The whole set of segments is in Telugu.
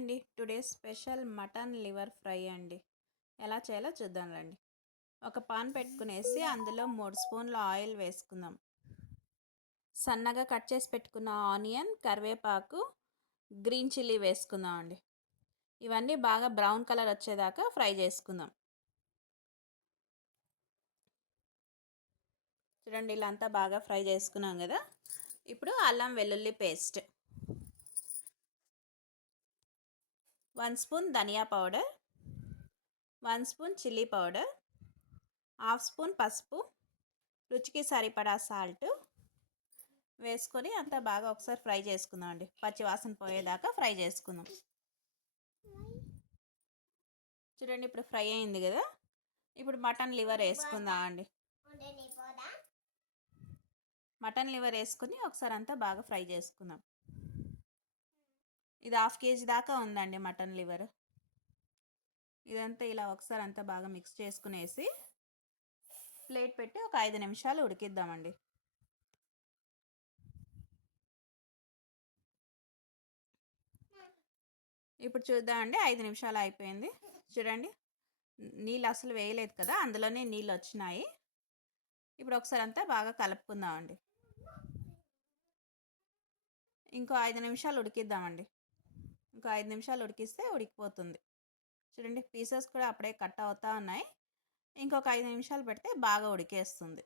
అండి. Today special mutton liver fry అండి. ఎలా చేయాలో చూద్దాం రండి. ఒక పాన్ పెట్టుకునేసి అందులో 3 స్పూన్ల ఆయిల్ వేసుకుందాం. సన్నగా కట్ చేసి పెట్టుకున్న ఆనియన్, కరివేపాకు, గ్రీన్ చిల్లీ వేసుకుందాం అండి. ఇవన్నీ బాగా బ్రౌన్ కలర్ వచ్చేదాకా ఫ్రై చేసుకుందాం. చూడండి, ఇలా అంతా బాగా ఫ్రై చేసుకున్నాం కదా. ఇప్పుడు అల్లం వెల్లుల్లి పేస్ట్, 1 స్పూన్ ధనియా powder, 1 spoon chilli powder, 1/2 spoon పసుపు, రుచికి సరిపడా సాల్ట్ వేసుకొని అంతా బాగా ఒకసారి ఫ్రై చేసుకుందాం అండి. పచ్చి వాసన పోయేదాకా ఫ్రై చేసుకుందాం. చూడండి, ఇప్పుడు ఫ్రై అయింది కదా. ఇప్పుడు మటన్ లివర్ వేసుకుందాం అండి. మటన్ లివర్ వేసుకొని ఒకసారి అంతా బాగా ఫ్రై చేసుకుందాం. ఇది 1/2 కేజీ దాకా ఉందండి మటన్ లివర్. ఇదంతా ఇలా ఒకసారి అంతా బాగా మిక్స్ చేసుకునేసి ప్లేట్ పెట్టి ఒక 5 నిమిషాలు ఉడికిద్దామండి. ఇప్పుడు చూద్దామండి, 5 నిమిషాలు అయిపోయింది. చూడండి, నీళ్ళు అసలు వేయలేదు కదా, అందులోనే నీళ్ళు వచ్చినాయి. ఇప్పుడు ఒకసారి అంతా బాగా కలుపుకుందామండి. ఇంకో 5 నిమిషాలు ఉడికిద్దామండి. ఇంకో 5 నిమిషాలు ఉడికిస్తే ఉడికిపోతుంది. చూడండి, పీసెస్ కూడా అప్పుడే కట్ అవుతా ఉన్నాయి. ఇంకొక 5 నిమిషాలు పెడితే బాగా ఉడికేస్తుంది.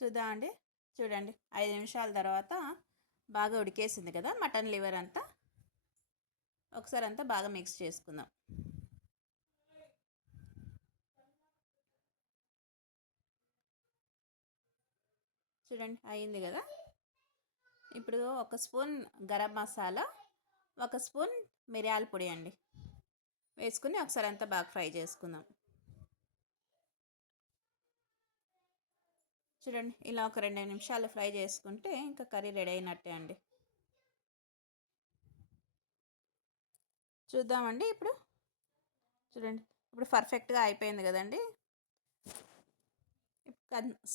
చూద్దామండి. చూడండి, 5 నిమిషాల తర్వాత బాగా ఉడికేసింది కదా మటన్ లివర్ అంతా. ఒకసారి అంతా బాగా మిక్స్ చేసుకుందాం. చూడండి, అయింది కదా. ఇప్పుడు 1 స్పూన్ గరం మసాలా, 1 స్పూన్ మిరియాల పొడి అండి వేసుకుని ఒకసారి అంతా బాగా ఫ్రై చేసుకుందాం. చూడండి, ఇలా ఒక 2 నిమిషాలు ఫ్రై చేసుకుంటే ఇంకా కర్రీ రెడీ అయినట్టే అండి. చూద్దామండి. ఇప్పుడు చూడండి, ఇప్పుడు పర్ఫెక్ట్గా అయిపోయింది కదండి.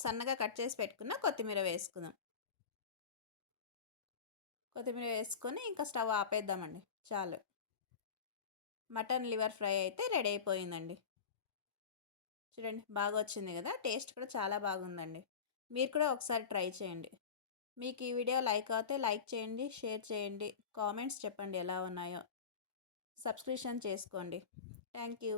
సన్నగా కట్ చేసి పెట్టుకున్న కొత్తిమీర వేసుకుందాం. కొత్తిమీర వేసుకొని ఇంకా స్టవ్ ఆపేద్దామండి. చాలు, మటన్ లివర్ ఫ్రై అయితే రెడీ అయిపోయిందండి. చూడండి, బాగా వచ్చింది కదా. టేస్ట్ కూడా చాలా బాగుందండి. మీరు కూడా ఒకసారి ట్రై చేయండి. మీకు ఈ వీడియో లైక్ అవుతే లైక్ చేయండి, షేర్ చేయండి, కామెంట్స్ చెప్పండి ఎలా ఉన్నాయో, సబ్స్క్రిప్షన్ చేసుకోండి. Thank you.